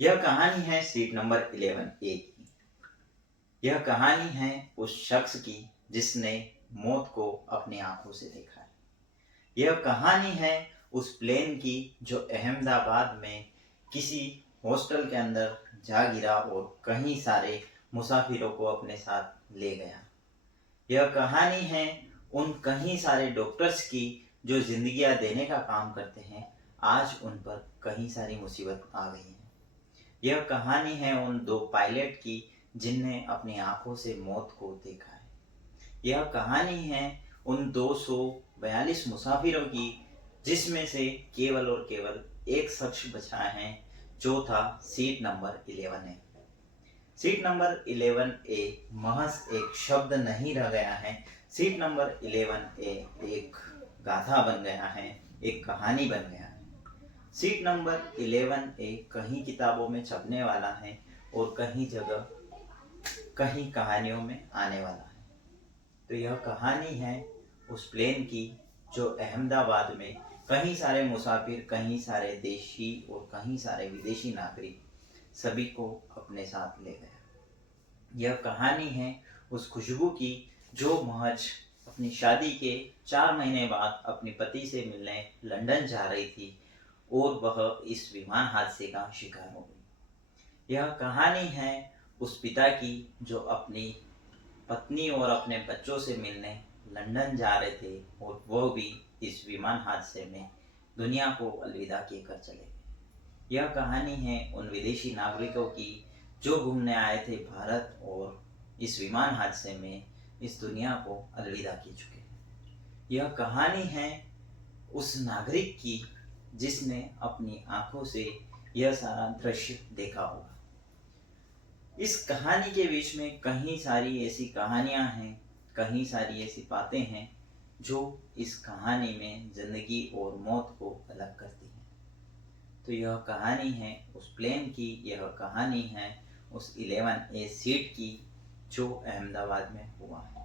यह कहानी है सीट नंबर 11A की। यह कहानी है उस शख्स की जिसने मौत को अपनी आंखों से देखा है। यह कहानी है उस प्लेन की जो अहमदाबाद में किसी हॉस्टल के अंदर जा गिरा और कई सारे मुसाफिरों को अपने साथ ले गया। यह कहानी है उन कई सारे डॉक्टर्स की जो जिंदगियां देने का काम करते हैं, आज उन पर कई सारी मुसीबत आ गई है। यह कहानी है उन दो पायलट की जिनने अपनी आंखों से मौत को देखा है। यह कहानी है उन 242 मुसाफिरों की जिसमें से केवल और केवल एक शख्स बचा है जो था सीट नंबर 11 ए। सीट नंबर 11 ए महज एक शब्द नहीं रह गया है। सीट नंबर 11 ए एक गाथा बन गया है, एक कहानी बन गया है। सीट नंबर 11 ए कहीं किताबों में छपने वाला है और कहीं जगह कहीं कहानियों में आने वाला है। तो यह कहानी है उस प्लेन की जो अहमदाबाद में कई सारे मुसाफिर, कई सारे देशी और कई सारे विदेशी नागरिक सभी को अपने साथ ले गया। यह कहानी है उस खुशबू की जो महज अपनी शादी के 4 महीने बाद अपनी पति से मिलने लंदन जा रही थी और वह इस विमान हादसे का शिकार हो गई। यह कहानी है उस पिता की जो अपनी पत्नी और अपने बच्चों से मिलने लंदन जा रहे थे और वह भी इस विमान हादसे में दुनिया को अलविदा कहकर चले गए। यह कहानी है उन विदेशी नागरिकों की जो घूमने आए थे भारत और इस विमान हादसे में इस दुनिया को अलविदा कह चुके हैं। यह कहानी है उस नागरिक की जिसने अपनी आंखों से यह सारा दृश्य देखा होगा। इस कहानी के बीच में कई सारी ऐसी कहानियां हैं, कई सारी ऐसी बातें हैं जो इस कहानी में जिंदगी और मौत को अलग करती हैं। तो यह कहानी है उस प्लेन की, यह कहानी है उस 11 ए सीट की जो अहमदाबाद में हुआ है।